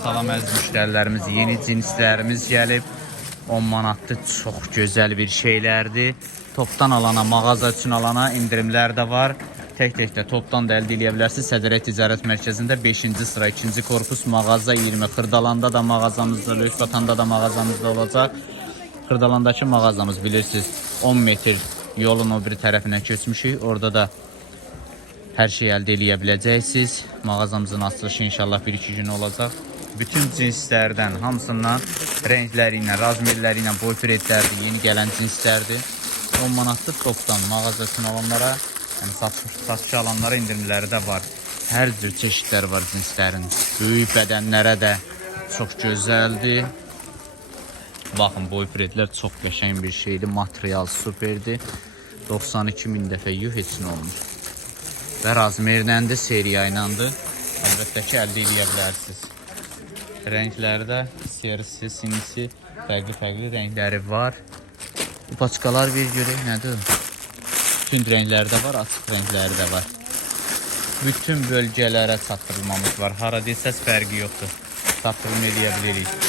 Əziz müştərilərimiz, yeni cinslərimiz gəlib. 10 manatlı çox gözəl bir şeylərdir. Topdan alana, mağaza üçün alana indirimlər də var. Tək-tək də topdan da əldə edə bilərsiniz. Sədrə Ticarət Mərkəzində 5-ci sıra 2-ci korpus mağaza 20. Xırdalanda da mağazamızda, Lüks Vatanda da mağazamızda olacaq. Xırdalandakı mağazamız bilirsiniz 10 metr yolun o bir tərəfinə keçmişik. Orada da hər şey əldə eləyə biləcəksiniz. Mağazamızın açılışı inşallah 1-2 gün olacaq. Bütün cinslərdən, hamısından rəngləri ilə, razmerləri yeni gələn cinslərdir. 10 manatlıq topdan mağaza üçün alanlara, yəni satış, alanlara indirimləri də var. Hər cür çeşidlər var cinslərin. Böyük bədənlərə də çox gözəldir. Baxın, boyfriendlər çox qəşəng bir şeydir. Material superdir. 92 min dəfə yuh heç nə olmur. Və razmerləndir, seriya iləndir. Əlbəttə ki, əldə bilərsiniz. Rənglərdə siyarısı, sinisi, fərqli-fərqli rəngləri var. Bu paçkalar bir görək nədir? Bütün rənglərdə var, açıq rəngləri də var. Bütün bölgələrə çatdırılmamız var. Hara desəz fərqi yoxdur. Çatdırılma edə bilirik.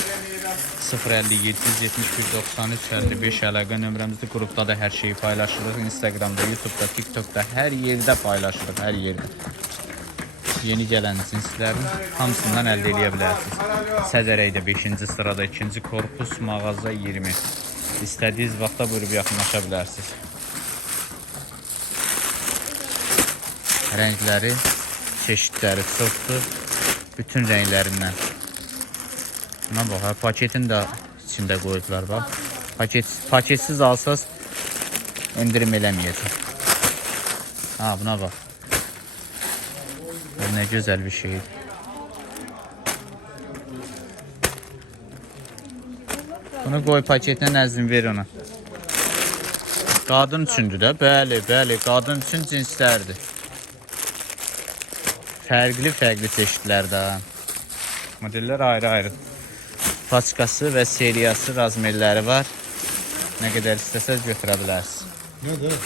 057 771 93 55 əlaqə nömrəmizdə qrupda da hər şeyi paylaşırıq. Instagramda, YouTube'da, TikTok'da hər yerdə paylaşırıq, hər yerdə. Yeni gələn cinslərin hamısından əldə edə bilərsiniz. Sədərəydə 5-ci sırada 2-ci korpus mağaza 20. İstədiyiniz vaxtda buyurub yaxınlaşa bilərsiniz. Rəngləri, çeşidləri çoxdur. Bütün rənglərindən. Buna bax, paketin də içində qoyublar bax. Paket paketsiz alsaz endirim eləməyəcək. Ha, buna bax. Nə gözəl bir şeydir. Bunu qoy paketinə nəzmin ver ona. Qadın üçündür də. Bəli, bəli, qadın üçün cinslərdir. Fərqli-fərqli çeşidlərdə. Modellər ayrı-ayrı. Paçkası və seriyası razmerləri var. Nə qədər istəsəz götürə bilərsiniz. Nədir?